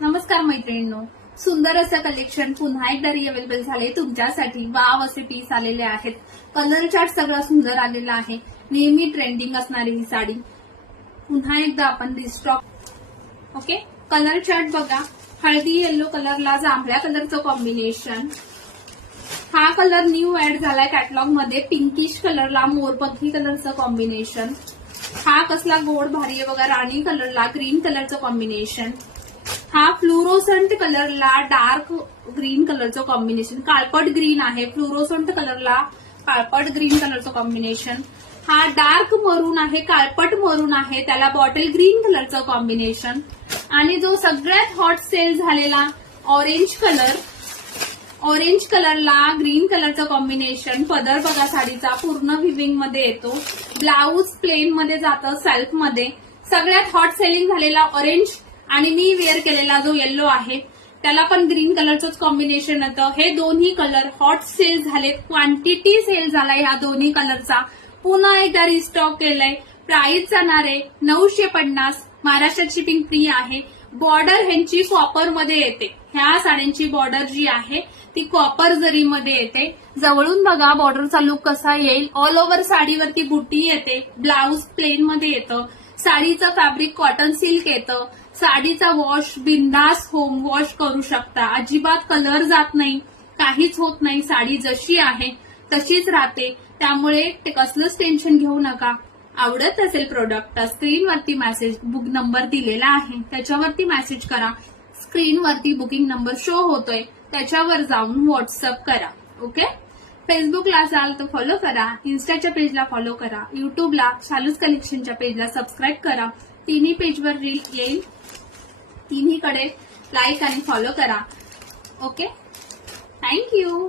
नमस्कार मैत्रिणींनो, सुंदर असं कलेक्शन पुन्हा एकदा अवेलेबल झाले तुमच्यासाठी. वाव असे पीस आलेले आहेत. कलर चार्ट सगळं सुंदर आलेला आहे. नेहमी ट्रेंडिंग असणारी ही साडी पुन्हा एकदा आपण रिस्टॉक. ओके, कलर चार्ट बघा. हळदी येलो कलरला जांभळ्या कलरचं कॉम्बिनेशन. हा कलर न्यू ऍड झालाय कॅटलॉग मध्ये. पिंकिश कलरला मोरपंखी कलरचं कॉम्बिनेशन. हा कसला गोड भारी आहे बघा. राणी कलरला ग्रीन कलरचं कॉम्बिनेशन. हा फ्लुरोसंट कलरला डार्क ग्रीन कलरचं कॉम्बिनेशन. काळपट ग्रीन आहे. फ्लुरोसंट कलरला काळपट ग्रीन कलरचं कॉम्बिनेशन. हा डार्क मरून आहे, काळपट मरून आहे, त्याला बॉटल ग्रीन कलरचं कॉम्बिनेशन. आणि जो सगळ्यात हॉट सेल झालेला ऑरेंज कलर. ऑरेंज कलरला ग्रीन कलरचं कॉम्बिनेशन. पदर बघा साडीचा पूर्ण विविंग मध्ये येतो. ब्लाऊज प्लेन मध्ये जातं सेल्फ मध्ये. सगळ्यात हॉट सेलिंग झालेला ऑरेंज आणि मी वेअर केलेला जो येल्लो आहे त्याला पण ग्रीन कलरचंच कॉम्बिनेशन येतं. हे दोन्ही कलर हॉट सेल झाले. क्वांटिटी सेल झालाय ह्या दोन्ही कलरचा. पुन्हा एकदा रिस्टॉक केलंय. प्राइस जाणार आहे 950. महाराष्ट्रात शिपिंग फ्री आहे. बॉर्डर ह्यांची कॉपर मध्ये येते. ह्या साड्यांची बॉर्डर जी आहे ती कॉपर जरीमध्ये येते. जवळून बघा बॉर्डरचा लुक कसा येईल. ऑल ओव्हर साडीवरती बुट्टी येते. ब्लाऊज प्लेन मध्ये येतं. साडीचं फॅब्रिक कॉटन सिल्क येतं. साडीचा वॉश बिंदास होम वॉश करू शकता. अजिबात कलर जात नाही, काहीच होत नाही. साडी जशी आहे तशीच राहते. त्यामुळे ते कसलंच टेन्शन घेऊ नका. आवडत असेल प्रोडक्ट तर स्क्रीनवरती मेसेज बुक नंबर दिलेला आहे त्याच्यावरती मेसेज करा. स्क्रीनवरती बुकिंग नंबर शो होतोय त्याच्यावर जाऊन व्हॉट्सअप करा. ओके, फेसबुकला असाल तर फॉलो करा. इन्स्टाच्या पेजला फॉलो करा. युट्यूबला शालूज कलेक्शनच्या पेजला सबस्क्राईब करा. तिन्ही पेजवर रील येईल. तिन्हीकडे लाईक आणि फॉलो करा. Okay, thank you.